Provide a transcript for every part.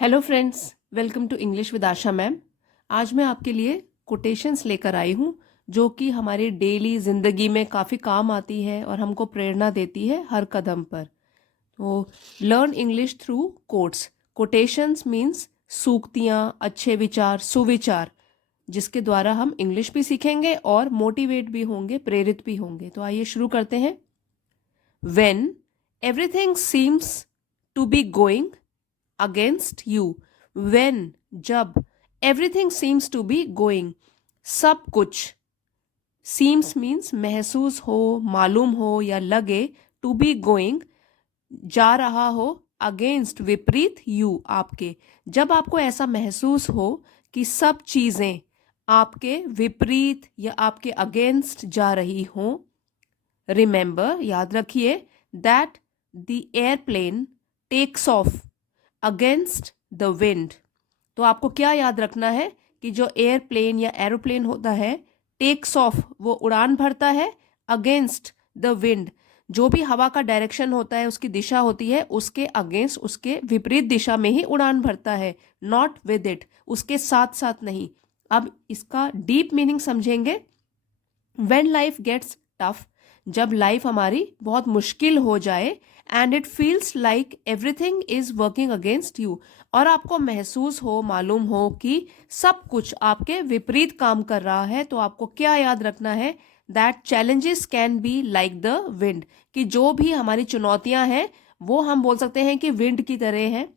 Hello friends, welcome to English with Asha ma'am. आज मैं आपके लिए कोटेशंस लेकर आई हूँ जो कि हमारी डेली ज़िंदगी में काफ़ी काम आती है और हमको प्रेरणा देती है हर कदम पर। तो learn English through quotes. Quotations means सूक्तियाँ, अच्छे विचार, सुविचार, जिसके द्वारा हम इंग्लिश भी सीखेंगे और मोटिवेट भी होंगे, प्रेरित भी होंगे। तो आइए शुरू करते हैं। When everything seems to be going against you, when, जब, everything seems to be going, सब कुछ, seems means महसूस हो, मालूम हो या लगे, to be going, जा रहा हो, against विपरीत, you आपके, जब आपको ऐसा महसूस हो कि सब चीजें आपके विपरीत या आपके अगेंस्ट जा रही हों, रिमेंबर, याद रखिए, that the airplane takes off against the wind. तो आपको क्या याद रखना है कि जो एयरप्लेन या एरोप्लेन होता है, टेक्स ऑफ, वो उड़ान भरता है, अगेंस्ट द विंड, जो भी हवा का डायरेक्शन होता है, उसकी दिशा होती है, उसके अगेंस्ट, उसके विपरीत दिशा में ही उड़ान भरता है, नॉट विद इट, उसके साथ साथ नहीं। अब इसका डीप मीनिंग समझेंगे। व्हेन लाइफ गेट्स टफ, जब लाइफ हमारी बहुत मुश्किल हो जाए, and it feels like everything is working against you, और आपको महसूस हो, मालूम हो कि सब कुछ आपके विपरीत काम कर रहा है, तो आपको क्या याद रखना है, that challenges can be like the wind, कि जो भी हमारी चुनौतियां हैं वो हम बोल सकते हैं कि विंड की तरह है,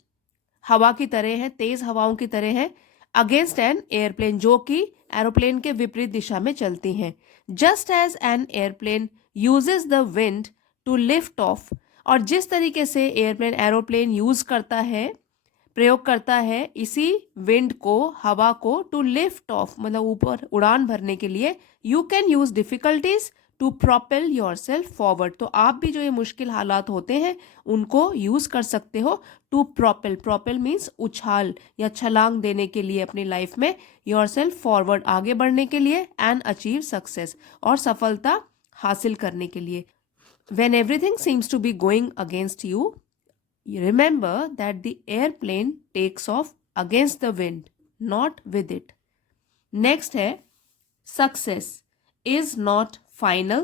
हवा की तरह है, तेज हवाओं की तरह है, अगेंस्ट एन एयरप्लेन, जो कि एरोप्लेन के विपरीत दिशा में चलती हैं। Just as an airplane uses the wind to lift off, और जिस तरीके से एयरप्लेन एरोप्लेन यूज करता है, प्रयोग करता है इसी विंड को, हवा को, टू लिफ्ट ऑफ मतलब ऊपर उड़ान भरने के लिए, you can use difficulties to propel yourself forward. तो आप भी जो ये मुश्किल हालात होते हैं उनको यूज कर सकते हो टू प्रोपेल। प्रोपेल मीन्स उछाल या छलांग देने के लिए अपनी लाइफ में, योर सेल्फ फॉरवर्ड, आगे बढ़ने के लिए, एंड अचीव सक्सेस, और सफलता हासिल करने के लिए। When everything seems to be going against you, remember that the airplane takes off against the wind, not with it. Next है, success is not final.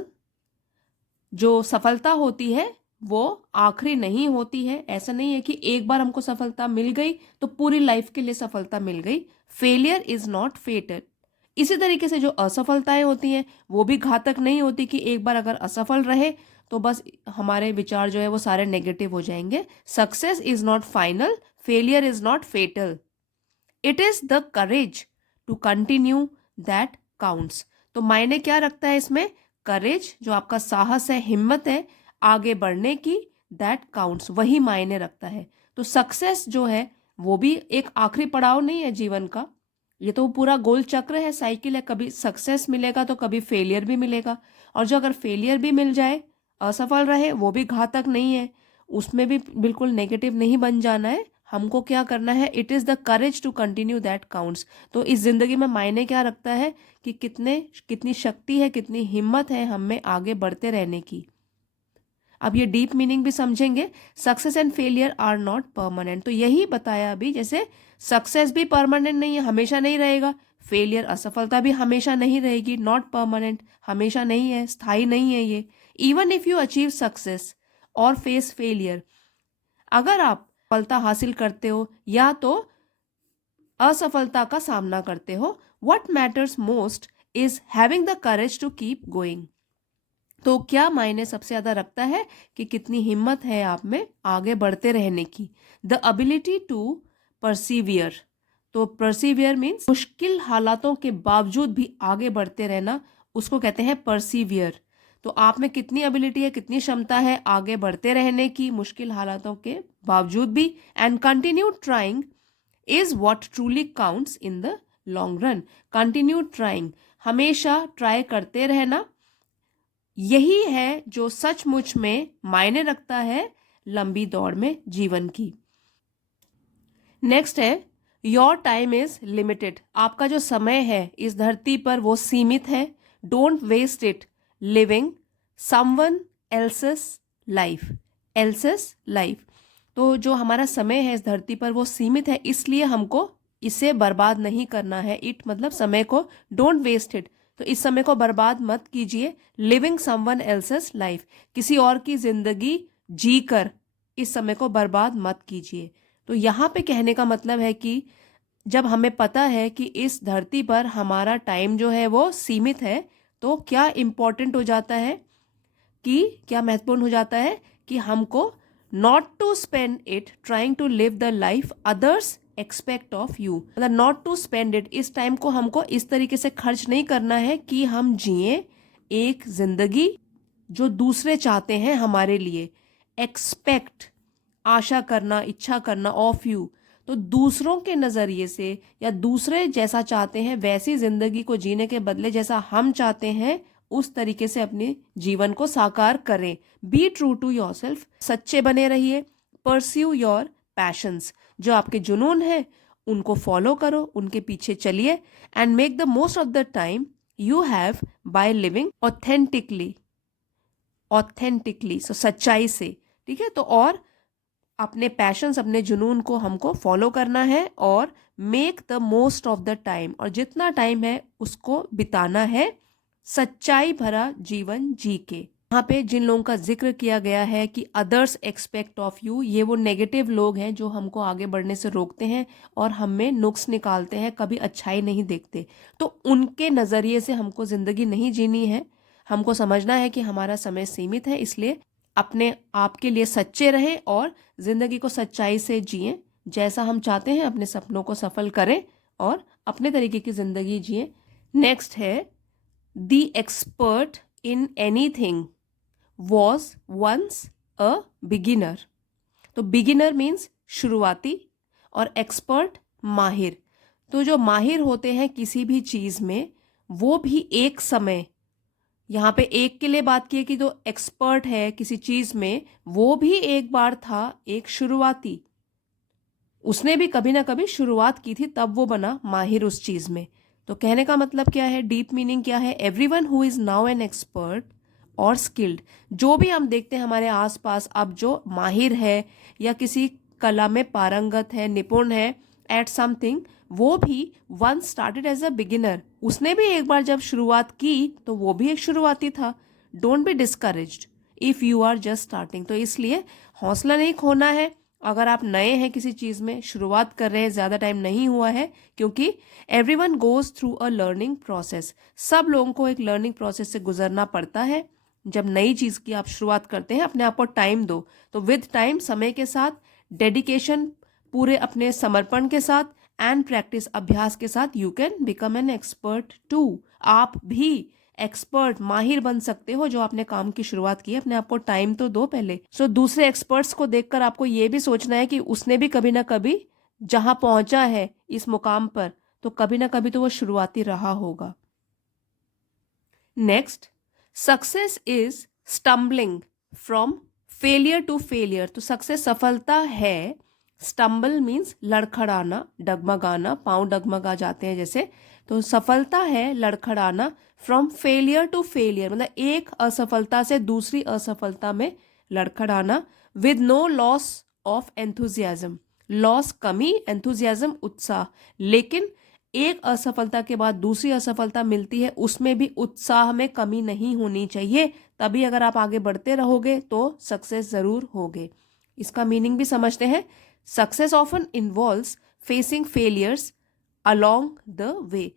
जो सफलता होती है वो आखिरी नहीं होती है। ऐसा नहीं है कि एक बार हमको सफलता मिल गई तो पूरी लाइफ के लिए सफलता मिल गई। Failure is not fatal. इसी तरीके से जो असफलताएं होती हैं वो भी घातक नहीं होती कि एक बार अगर असफल रहे तो बस हमारे विचार जो है वो सारे नेगेटिव हो जाएंगे। Success is not final, failure is not fatal, it is the courage to continue that counts. तो मायने क्या रखता है इसमें, करेज, जो आपका साहस है, हिम्मत है आगे बढ़ने की, दैट काउंट्स, वही मायने रखता है। तो सक्सेस जो है वो भी एक आखिरी पड़ाव नहीं है जीवन का, ये तो पूरा गोल चक्र है, साइकिल है, कभी सक्सेस मिलेगा तो कभी फेलियर भी मिलेगा। और जो अगर फेलियर भी मिल जाए, असफल रहे, वो भी घातक नहीं है, उसमें भी बिल्कुल नेगेटिव नहीं बन जाना है। हमको क्या करना है, it is the courage to continue that counts. तो इस जिंदगी में मायने क्या रखता है कि कितनी शक्ति है, कितनी हिम्मत है हम में आगे बढ़ते रहने की। अब ये डीप मीनिंग भी समझेंगे। Success and failure are not permanent, तो यही बताया अभी, जैसे सक्सेस भी परमानेंट नहीं है, हमेशा नहीं रहेगा, फेलियर, असफलता भी हमेशा नहीं रहेगी, नॉट परमानेंट, हमेशा नहीं है, स्थायी नहीं है ये। Even if you achieve success और फेस फेलियर, अगर आप सफलता हासिल करते हो या तो असफलता का सामना करते हो, what matters most is having the courage to keep going. तो क्या मायने सबसे ज्यादा रखता है कि कितनी हिम्मत है आप में आगे बढ़ते रहने की। द एबिलिटी टू परसीवियर, तो परसीवियर मीन्स मुश्किल हालातों के बावजूद भी आगे बढ़ते रहना, उसको कहते हैं परसीवियर। तो आप में कितनी एबिलिटी है, कितनी क्षमता है आगे बढ़ते रहने की मुश्किल हालातों के बावजूद भी। And continue trying is what truly counts in the long run. Continue trying, हमेशा ट्राई करते रहना, यही है जो सचमुच में मायने रखता है लंबी दौड़ में जीवन की। नेक्स्ट है, योर टाइम इज लिमिटेड। आपका जो समय है इस धरती पर वो सीमित है। Don't waste it living someone else's life, else's life. तो जो हमारा समय है इस धरती पर वो सीमित है, इसलिए हमको इसे बर्बाद नहीं करना है। इट मतलब समय को, डोंट वेस्ट इट, तो इस समय को बर्बाद मत कीजिए। लिविंग समवन एल्सेस लाइफ, किसी और की जिंदगी जी कर इस समय को बर्बाद मत कीजिए। तो यहाँ पे कहने का मतलब है कि जब हमें पता है कि इस धरती पर हमारा टाइम जो है वो सीमित है, तो क्या इम्पोर्टेंट हो जाता है, कि क्या महत्वपूर्ण हो जाता है कि हमको not to spend it trying to live the life others expect of you, मतलब नॉट टू स्पेंड इट, इस टाइम को हमको इस तरीके से खर्च नहीं करना है कि हम जिए एक जिंदगी जो दूसरे चाहते हैं हमारे लिए। एक्सपेक्ट, आशा करना, इच्छा करना, ऑफ यू, तो दूसरों के नज़रिए से या दूसरे जैसा चाहते हैं वैसी जिंदगी को जीने के बदले जैसा हम चाहते हैं उस तरीके से अपने जीवन को साकार करें। Be true to yourself, सच्चे बने रहिए। परस्यू योर पैशंस, जो आपके जुनून है उनको फॉलो करो, उनके पीछे चलिए। And make the most of the time you have by living authentically, authentically, so सच्चाई से, ठीक है। तो और अपने पैशंस, अपने जुनून को हमको फॉलो करना है और make the most of the time, और जितना टाइम है उसको बिताना है सच्चाई भरा जीवन जी के। यहाँ पे जिन लोगों का जिक्र किया गया है कि अदर्स एक्सपेक्ट ऑफ यू, ये वो नेगेटिव लोग हैं जो हमको आगे बढ़ने से रोकते हैं और हमें नुक्स निकालते हैं, कभी अच्छाई नहीं देखते। तो उनके नज़रिए से हमको ज़िंदगी नहीं जीनी है। हमको समझना है कि हमारा समय सीमित है, इसलिए अपने आप के लिए सच्चे रहें और ज़िंदगी को सच्चाई से जिएं, जैसा हम चाहते हैं अपने सपनों को सफल करें और अपने तरीके की ज़िंदगी जिएं। नेक्स्ट है, The expert in anything was once a beginner. तो beginner means शुरुआती और expert माहिर। तो जो माहिर होते हैं किसी भी चीज़ में वो भी एक समय, यहाँ पे एक के लिए बात की है कि जो एक्सपर्ट है किसी चीज़ में वो भी एक बार था एक शुरुआती, उसने भी कभी ना कभी शुरुआत की थी, तब वो बना माहिर उस चीज़ में। तो कहने का मतलब क्या है, डीप मीनिंग क्या है, everyone who is now an expert और स्किल्ड, जो भी हम देखते हैं हमारे आसपास अब जो माहिर है या किसी कला में पारंगत है, निपुण है एट समथिंग, वो भी one started as a beginner, उसने भी एक बार जब शुरुआत की तो वो भी एक शुरुआती था। Don't be discouraged if you are just starting, तो इसलिए हौसला नहीं खोना है। अगर आप नए हैं किसी चीज़ में, शुरुआत कर रहे हैं, ज़्यादा टाइम नहीं हुआ है, क्योंकि everyone goes through a learning process, सब लोगों को एक लर्निंग प्रोसेस से गुजरना पड़ता है। जब नई चीज़ की आप शुरुआत करते हैं अपने आप को टाइम दो, तो विद टाइम, समय के साथ, डेडिकेशन, पूरे अपने समर्पण के साथ एंड प्रैक्टिस, अभ्यास के साथ, you can become an expert too, आप भी एक्सपर्ट, माहिर बन सकते हो। जो आपने काम की शुरुआत की, अपने आप को टाइम तो दो पहले। सो दूसरे एक्सपर्ट्स को देखकर आपको ये भी सोचना है कि उसने भी कभी ना कभी जहां पहुंचा है इस मुकाम पर, तो कभी ना कभी तो वो शुरुआती रहा होगा। Next, success is stumbling from failure to failure, तो सक्सेस सफलता है। स्टम्बल मीन्स लड़खड़ाना, डगमगाना, पांव डगमगा जाते हैं जैसे, तो सफलता है लड़खड़ाना फ्रॉम फेलियर टू फेलियर, मतलब एक असफलता से दूसरी असफलता में लड़खड़ाना। With no loss of enthusiasm, loss कमी, एंथुजियाज्म उत्साह, लेकिन एक असफलता के बाद दूसरी असफलता मिलती है, उसमें भी उत्साह में कमी नहीं होनी चाहिए। तभी अगर आप आगे बढ़ते रहोगे तो सक्सेस जरूर होगे। इसका मीनिंग भी समझते हैं। Success often involves facing failures along the way,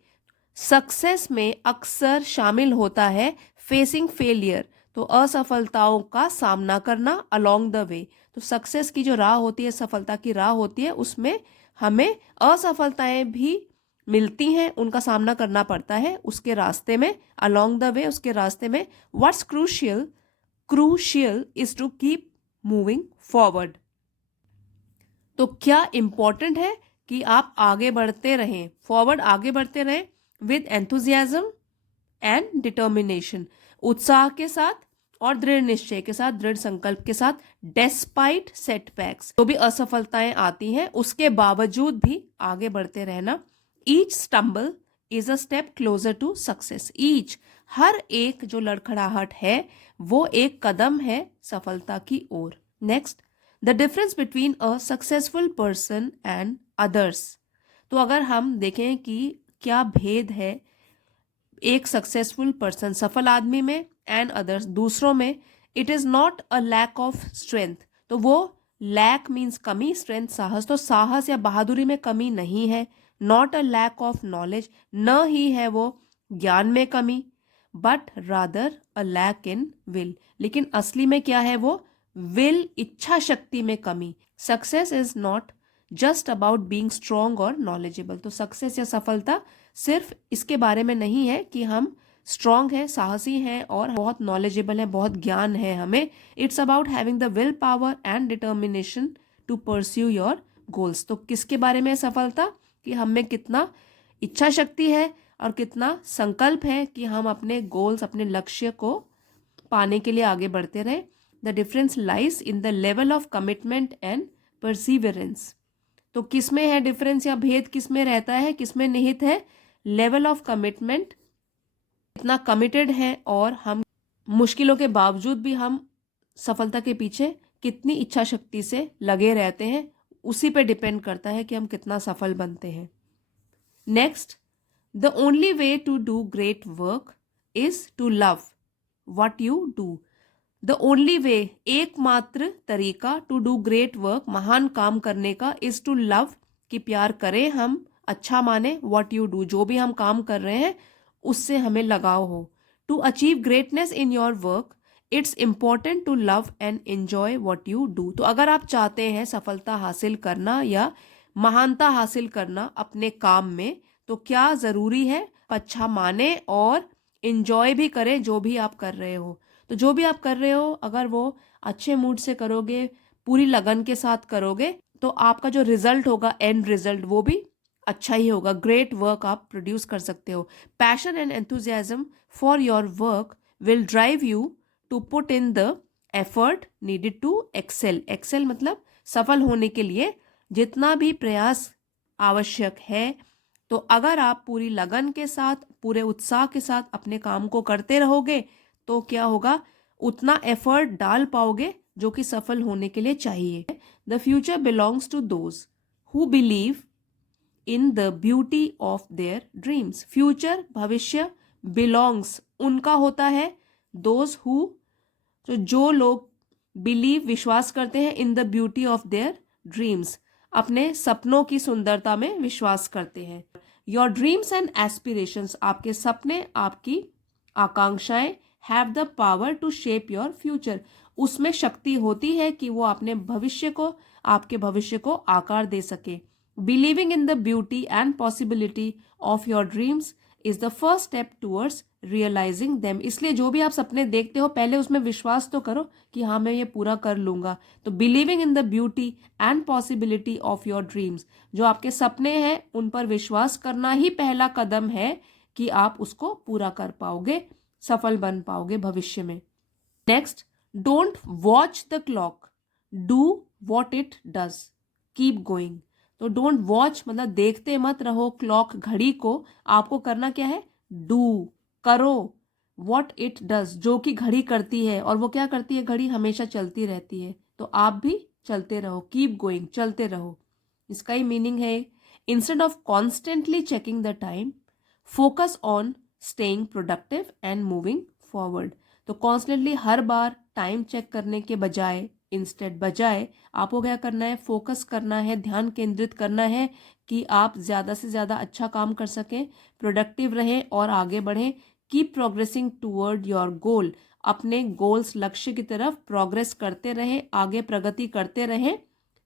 success में अक्सर शामिल होता है फेसिंग फेलियर, तो असफलताओं का सामना करना, अलोंग द वे, तो सक्सेस की जो राह होती है, सफलता की राह होती है, उसमें हमें असफलताएं भी मिलती हैं, उनका सामना करना पड़ता है उसके रास्ते में, अलोंग द वे, उसके रास्ते में। What's crucial, crucial is to keep moving forward, तो क्या इंपॉर्टेंट है कि आप आगे बढ़ते रहें, फॉरवर्ड आगे बढ़ते रहें विद एंथुजियाज्म एंड डिटर्मिनेशन, उत्साह के साथ और दृढ़ निश्चय के साथ, दृढ़ संकल्प के साथ। डेस्पाइट सेटबैक्स, जो भी असफलताएं आती हैं उसके बावजूद भी आगे बढ़ते रहना। Each stumble is a step closer to success, each, हर एक जो लड़खड़ाहट है वो एक कदम है सफलता की ओर। Next, the difference between a successful person and others. तो अगर हम देखें कि क्या भेद है एक सक्सेसफुल पर्सन सफल आदमी में एंड अदर्स दूसरों में, it is not a lack of strength. तो वो लैक मीन्स कमी, स्ट्रेंथ साहस, तो साहस या बहादुरी में कमी नहीं है। Not a lack of knowledge, न ही है वो ज्ञान में कमी, but rather a lack in will. लेकिन असली में क्या है वो, विल, इच्छा शक्ति में कमी। Success is not just about being strong और नॉलेजेबल। तो सक्सेस या सफलता सिर्फ इसके बारे में नहीं है कि हम स्ट्रॉन्ग हैं, साहसी हैं और बहुत नॉलेजेबल हैं, बहुत ज्ञान है हमें। It's about having the will power and determination to pursue your goals. तो किसके बारे में सफलता, कि हम में कितना इच्छा शक्ति है और कितना संकल्प है कि हम अपने गोल्स, अपने लक्ष्य को पाने के लिए आगे बढ़ते रहें। The difference lies in the level of commitment and perseverance. तो किस में है डिफरेंस या भेद, किस में रहता है, किस में निहित है, लेवल ऑफ कमिटमेंट, कितना कमिटेड है और हम मुश्किलों के बावजूद भी हम सफलता के पीछे कितनी इच्छा शक्ति से लगे रहते हैं, उसी पे डिपेंड करता है कि हम कितना सफल बनते हैं। Next, the only way to do great work is to love what you do. The only way, एकमात्र तरीका, टू डू ग्रेट वर्क, महान काम करने का, इज टू लव, कि प्यार करें हम, अच्छा माने, व्हाट यू डू, जो भी हम काम कर रहे हैं उससे हमें लगाव हो। To achieve greatness in your work it's important to love and enjoy what you do. तो अगर आप चाहते हैं सफलता हासिल करना या महानता हासिल करना अपने काम में, तो क्या ज़रूरी है, अच्छा माने और एंजॉय भी करें जो भी आप कर रहे हो। तो जो भी आप कर रहे हो अगर वो अच्छे मूड से करोगे, पूरी लगन के साथ करोगे, तो आपका जो रिजल्ट होगा, एंड रिजल्ट, वो भी अच्छा ही होगा। ग्रेट वर्क आप प्रोड्यूस कर सकते हो। Passion and enthusiasm for your work will drive you to put in the effort needed to excel. Excel मतलब सफल होने के लिए जितना भी प्रयास आवश्यक है। तो अगर आप पूरी लगन के साथ, पूरे उत्साह के साथ अपने काम को करते रहोगे, तो क्या होगा, उतना एफर्ट डाल पाओगे जो कि सफल होने के लिए चाहिए। The future belongs to those who believe in the beauty of their dreams. Future, भविष्य, बिलोंग्स, उनका होता है, दोज हु, तो जो लोग बिलीव, विश्वास करते हैं, इन the beauty of their dreams, अपने सपनों की सुंदरता में विश्वास करते हैं। योर ड्रीम्स एंड एस्पिरेशंस, आपके सपने, आपकी आकांक्षाएं, have the power to shape your future, उसमें शक्ति होती है कि वो अपने भविष्य को, आपके भविष्य को आकार दे सके। Believing in the beauty and possibility of your dreams is the first step towards realising them. इसलिए जो भी आप सपने देखते हो पहले उसमें विश्वास तो करो कि हाँ मैं ये पूरा कर लूंगा। तो believing in the beauty and possibility of your dreams, जो आपके सपने हैं उन पर विश्वास करना ही पहला कदम है कि आप उसको पूरा कर पाओगे, सफल बन पाओगे भविष्य में। Next, don't watch the clock, do what it does, keep going. तो डोंट वॉच मतलब देखते मत रहो क्लॉक, घड़ी को, आपको करना क्या है, डू, करो, वॉट इट डज, जो कि घड़ी करती है। और वो क्या करती है, घड़ी हमेशा चलती रहती है, तो आप भी चलते रहो, कीप गोइंग, चलते रहो। इसका ही मीनिंग है, instead of constantly checking the time, focus on staying productive and moving forward. तो कॉन्स्टेंटली हर बार टाइम चेक करने के बजाय, इंस्टेड, बजाय, आपको क्या करना है, फोकस करना है, ध्यान केंद्रित करना है कि आप ज़्यादा से ज़्यादा अच्छा काम कर सकें, प्रोडक्टिव रहें और आगे बढ़ें। Keep progressing toward your goal, अपने गोल्स, लक्ष्य की तरफ प्रोग्रेस करते रहें, आगे प्रगति करते रहें।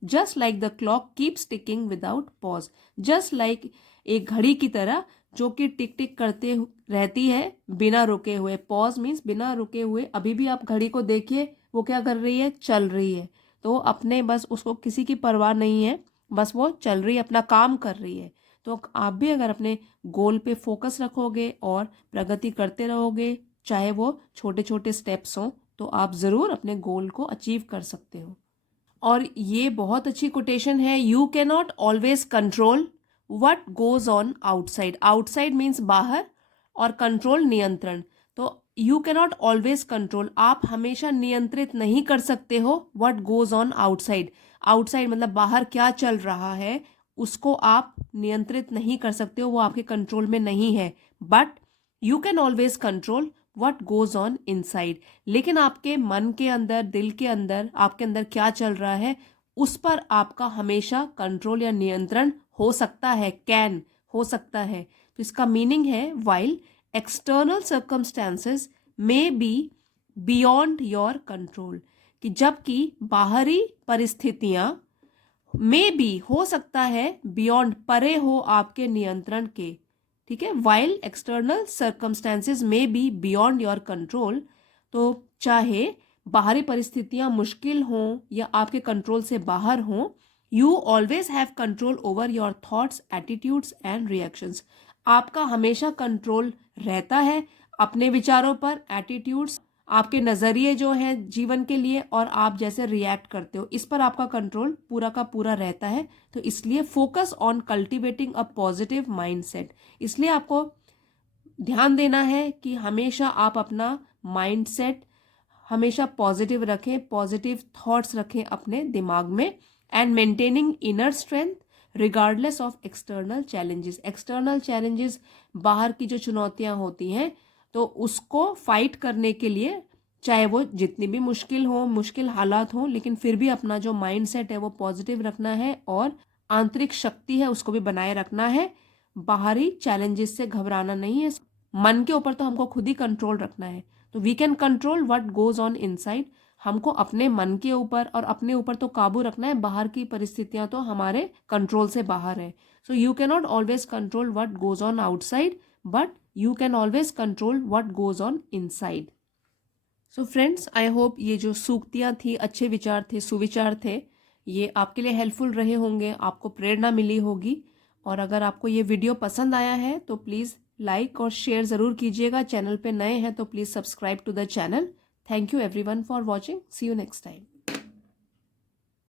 Just like the clock keeps ticking without pause, just like एक घड़ी की तरह जो कि टिक टिक करते रहती है बिना रुके हुए। पॉज मीन्स बिना रुके हुए। अभी भी आप घड़ी को देखिए, वो क्या कर रही है, चल रही है। तो अपने बस उसको किसी की परवाह नहीं है, बस वो चल रही है, अपना काम कर रही है। तो आप भी अगर अपने गोल पे फोकस रखोगे और प्रगति करते रहोगे, चाहे वो छोटे छोटे स्टेप्स हों, तो आप ज़रूर अपने गोल को अचीव कर सकते हो। और ये बहुत अच्छी कोटेशन है, you can not always control what goes on outside. Outside means बाहर और कंट्रोल नियंत्रण। तो यू कैनॉट ऑलवेज कंट्रोल, आप हमेशा नियंत्रित नहीं कर सकते हो what goes on outside. Outside मतलब बाहर क्या चल रहा है उसको आप नियंत्रित नहीं कर सकते हो, वो आपके कंट्रोल में नहीं है। But you can always control what goes on inside, लेकिन आपके मन के अंदर, दिल के अंदर, आपके अंदर क्या चल रहा है उस पर आपका हमेशा कंट्रोल या नियंत्रण हो सकता है, कैन हो सकता है। तो इसका मीनिंग है while external circumstances may be beyond your control, कि जबकि बाहरी परिस्थितियां मे बी हो सकता है बियॉन्ड परे हो आपके नियंत्रण के। ठीक है, while external circumstances may be beyond your control, तो चाहे बाहरी परिस्थितियां मुश्किल हों या आपके कंट्रोल से बाहर हों, you always have control over your thoughts, attitudes and reactions. आपका हमेशा कंट्रोल रहता है अपने विचारों पर, एटीट्यूड्स, आपके नज़रिए जो हैं जीवन के लिए, और आप जैसे रिएक्ट करते हो इस पर आपका कंट्रोल पूरा का पूरा रहता है। तो इसलिए focus on cultivating a positive mindset, इसलिए आपको ध्यान देना है कि हमेशा आप अपना माइंडसेट हमेशा पॉजिटिव रखें, पॉजिटिव थॉट्स रखें अपने दिमाग में, and maintaining inner strength regardless of external challenges. External challenges, बाहर की जो चुनौतियां होती हैं, तो उसको फाइट करने के लिए चाहे वो जितनी भी मुश्किल हो, मुश्किल हालात हो, लेकिन फिर भी अपना जो माइंडसेट है वो पॉजिटिव रखना है और आंतरिक शक्ति है उसको भी बनाए रखना है। बाहरी चैलेंजेस से घबराना नहीं है। मन के ऊपर तो हमको खुद ही कंट्रोल रखना है। तो we can control what goes on inside, हमको अपने मन के ऊपर और अपने ऊपर तो काबू रखना है, बाहर की परिस्थितियां तो हमारे कंट्रोल से बाहर है। So you can not always control what goes on outside, but you can always control what goes on inside. So friends, I hope ये जो सूक्तियाँ थी, अच्छे विचार थे, सुविचार थे, ये आपके लिए हेल्पफुल रहे होंगे, आपको प्रेरणा मिली होगी। और अगर आपको ये वीडियो पसंद आया है तो प्लीज़ लाइक और शेयर ज़रूर कीजिएगा। चैनल पे नए हैं तो please subscribe to the channel. Thank you everyone for watching. See you next time.